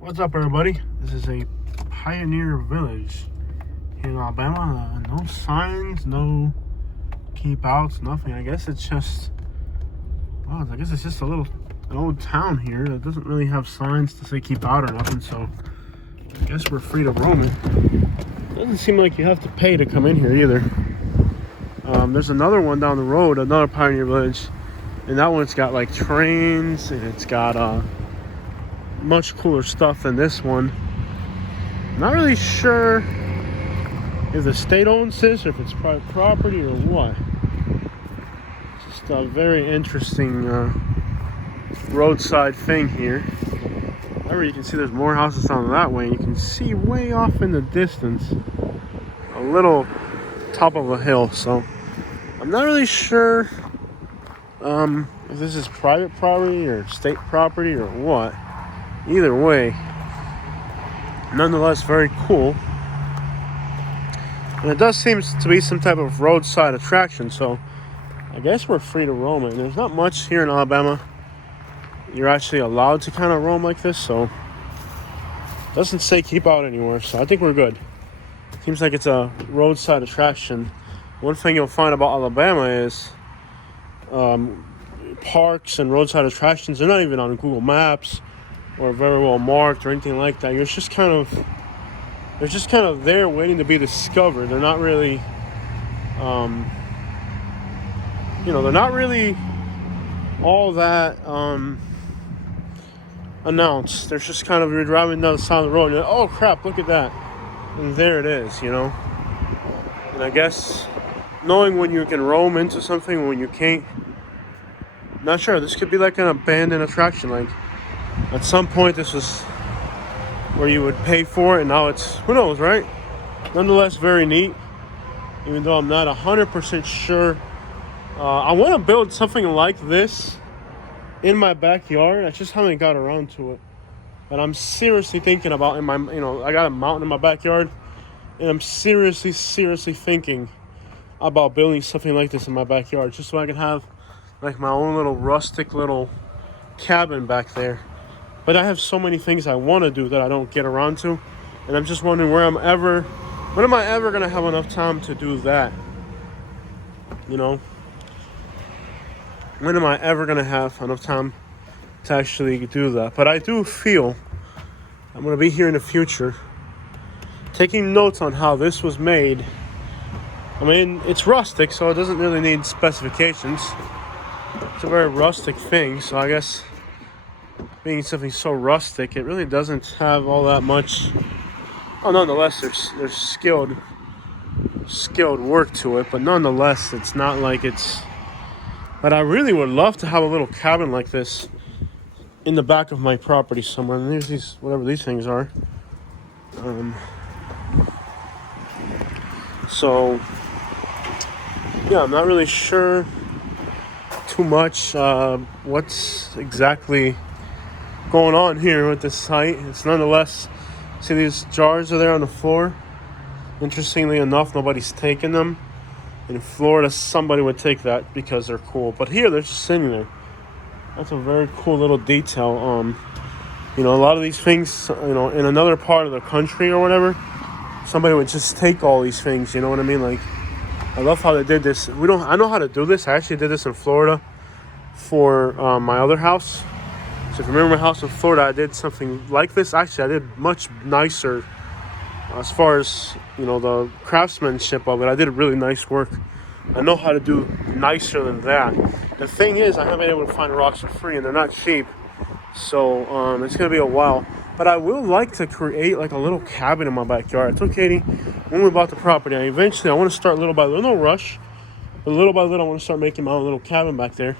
What's up, everybody? This is a pioneer village here in Alabama. No signs, no keep outs, nothing. I guess it's just, well, I guess it's just an old town here that doesn't really have signs to say keep out or nothing. So I guess we're free to roam it. Doesn't seem like you have to pay to come in here either. There's another one down the road, another pioneer village, and that one's got like trains and it's got much cooler stuff than this one. Not really sure if the state owns this or if it's private property or what. Just a very interesting roadside thing here. However, you can see there's more houses down that way. You can see way off in the distance a little top of a hill. So I'm not really sure if this is private property or state property or what. Either way, nonetheless, very cool. And it does seem to be some type of roadside attraction, so I guess we're free to roam it. And there's not much here in Alabama you're actually allowed to kind of roam like this, so it doesn't say keep out anywhere, so I think we're good. Seems like it's a roadside attraction. One thing you'll find about Alabama is parks and roadside attractions, they're not even on Google Maps or very well marked or anything like that. They're just kind of there waiting to be discovered. They're not really they're not really all that announced. They're just kind of, you're driving down the side of the road and you're like, oh crap, look at that, and there it is, you know. And I guess knowing when you can roam into something and when you can't, not sure. This could be like an abandoned attraction. Like at some point this was where you would pay for it, and now it's, who knows, right? Nonetheless, very neat. Even though I'm not 100% sure. I want to build something like this in my backyard. I just haven't got around to it. But I'm seriously thinking about, I got a mountain in my backyard, and I'm seriously thinking about building something like this in my backyard, just so I can have like my own little rustic little cabin back there. But I have so many things I want to do that I don't get around to. And I'm just wondering when am I ever going to have enough time to do that? You know? When am I ever going to have enough time to actually do that? But I do feel I'm going to be here in the future taking notes on how this was made. I mean, it's rustic, so it doesn't really need specifications. It's a very rustic thing, so I guess being something so rustic, it really doesn't have all that much. Oh, nonetheless, there's skilled work to it, but nonetheless, it's not like it's. But I really would love to have a little cabin like this in the back of my property somewhere. And there's these, whatever these things are. So yeah, I'm not really sure too much what's exactly going on here with this site. It's nonetheless, see these jars are there on the floor. Interestingly enough, nobody's taking them. In Florida, somebody would take that because they're cool, but here they're just sitting there. That's a very cool little detail. A lot of these things, in another part of the country or whatever, somebody would just take all these things, you know what I mean? Like, I love how they did this. I know how to do this. I actually did this in Florida for my other house. So if you remember my house in Florida, I did something like this. Actually, I did much nicer as far as, the craftsmanship of it. I did really nice work. I know how to do nicer than that. The thing is, I haven't been able to find rocks for free, and they're not cheap. So it's going to be a while. But I will like to create like a little cabin in my backyard. I told Katie when we bought the property, I want to start little by little. No rush. But little by little, I want to start making my own little cabin back there.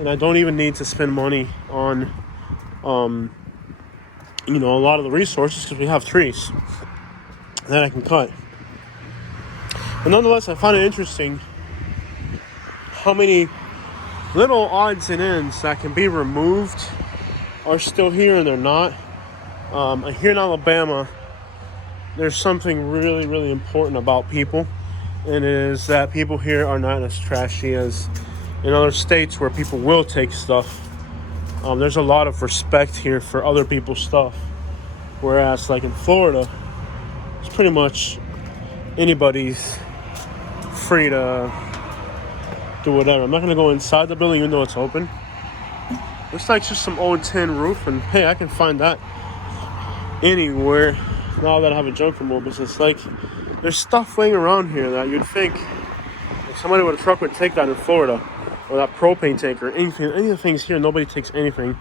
And I don't even need to spend money on, a lot of the resources because we have trees that I can cut. But nonetheless, I find it interesting how many little odds and ends that can be removed are still here and they're not. Here in Alabama, there's something really, really important about people, and it is that people here are not as trashy as in other states where people will take stuff. There's a lot of respect here for other people's stuff. Whereas like in Florida, it's pretty much anybody's free to do whatever. I'm not gonna go inside the building even though it's open. Looks like just some old tin roof, and hey, I can find that anywhere now that I have a junk removal business. Like, there's stuff laying around here that you'd think if somebody with a truck would take that in Florida, or that propane tank, or anything. Any of the things here, nobody takes anything.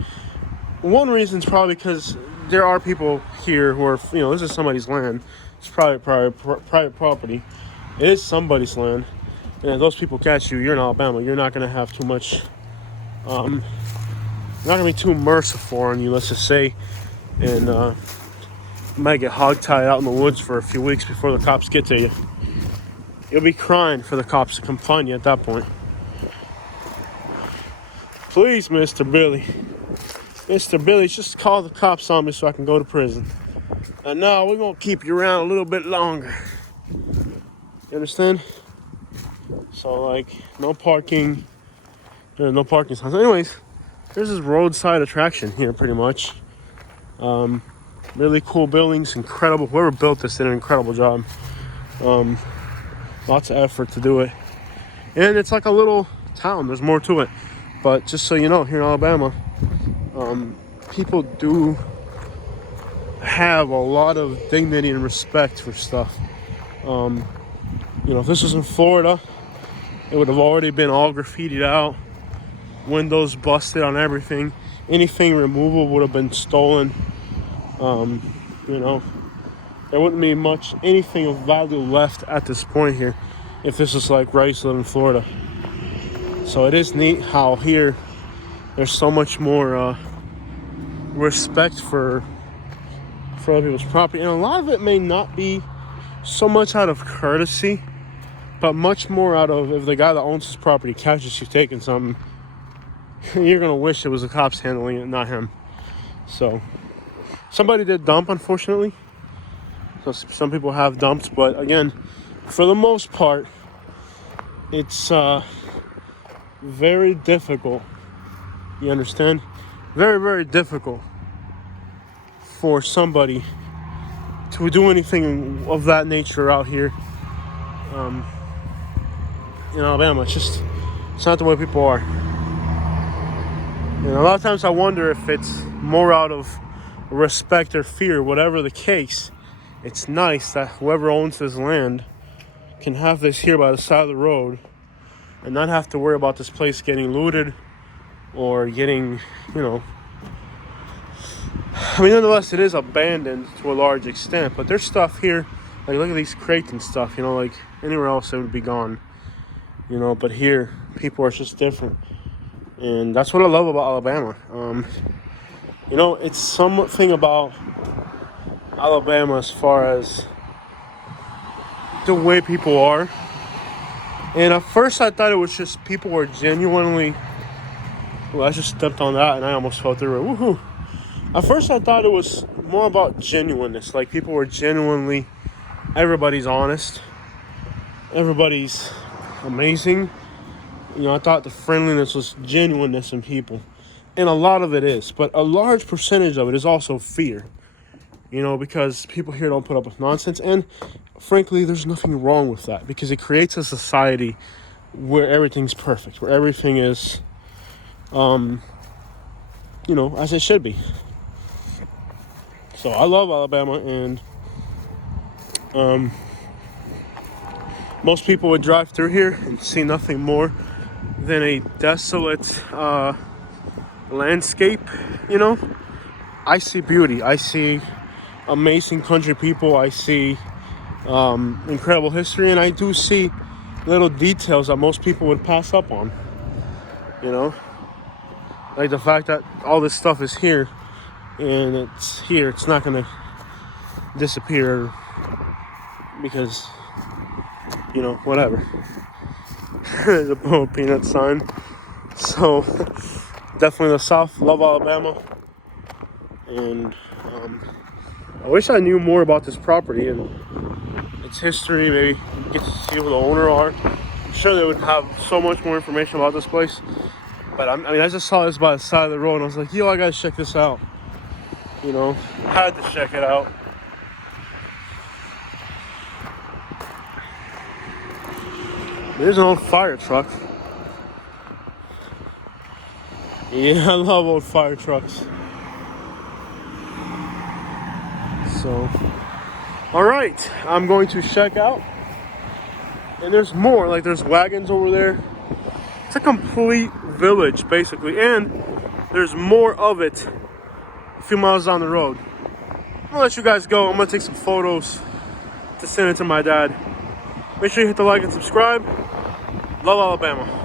One reason is probably because there are people here who are, this is somebody's land. It's private property. It is somebody's land. And if those people catch you, you're in Alabama. You're not going to have too much, not going to be too merciful on you, let's just say. And you might get hogtied out in the woods for a few weeks before the cops get to you. You'll be crying for the cops to come find you at that point. Please, Mr. Billy. Mr. Billy, just call the cops on me so I can go to prison. And now we're going to keep you around a little bit longer. You understand? So, like, no parking. There's no parking signs. Anyways, there's this roadside attraction here, pretty much. Really cool buildings, incredible. Whoever built this did an incredible job. Lots of effort to do it. And it's like a little town. There's more to it. But just so you know, here in Alabama, people do have a lot of dignity and respect for stuff. If this was in Florida, it would have already been all graffitied out, windows busted on everything. Anything removable would have been stolen. There wouldn't be anything of value left at this point here if this was like where I used to live in Florida. So it is neat how here there's so much more respect for other people's property. And a lot of it may not be so much out of courtesy, but much more out of if the guy that owns his property catches you taking something, you're going to wish it was the cops handling it, not him. So somebody did dump, unfortunately. So some people have dumped, but again, for the most part, it's very difficult. You understand? Very, very difficult for somebody to do anything of that nature out here in Alabama. It's not the way people are. And a lot of times I wonder if it's more out of respect or fear. Whatever the case, it's nice that whoever owns this land can have this here by the side of the road and not have to worry about this place getting looted or getting, nonetheless, it is abandoned to a large extent, but there's stuff here, like look at these crates and stuff, like anywhere else it would be gone, but here, people are just different, and that's what I love about Alabama. It's something about Alabama as far as the way people are, and at first I thought it was just people were genuinely, I just stepped on that and I almost fell through it, woohoo. At first I thought it was more about genuineness, like people were genuinely, everybody's honest, everybody's amazing. I thought the friendliness was genuineness in people, and a lot of it is, but a large percentage of it is also fear, because people here don't put up with nonsense, and frankly there's nothing wrong with that, because it creates a society where everything's perfect, where everything is as it should be. So I love Alabama, and most people would drive through here and see nothing more than a desolate landscape. I see beauty. I see amazing country people. I see incredible history, and I do see little details that most people would pass up on. Like the fact that all this stuff is here, and it's here, it's not gonna disappear because, whatever. There's a peanut sign. So, definitely the South, love Alabama. And I wish I knew more about this property and its history, maybe get to see who the owner are. I'm sure they would have so much more information about this place. But I just saw this by the side of the road and I was like, I gotta check this out. You know, had to check it out. There's an old fire truck. Yeah, I love old fire trucks. So, all right, I'm going to check out. And there's more, like there's wagons over there. It's a complete village, basically. And there's more of it a few miles down the road. I'm gonna let you guys go. I'm gonna take some photos to send it to my dad. Make sure you hit the like and subscribe. Love Alabama.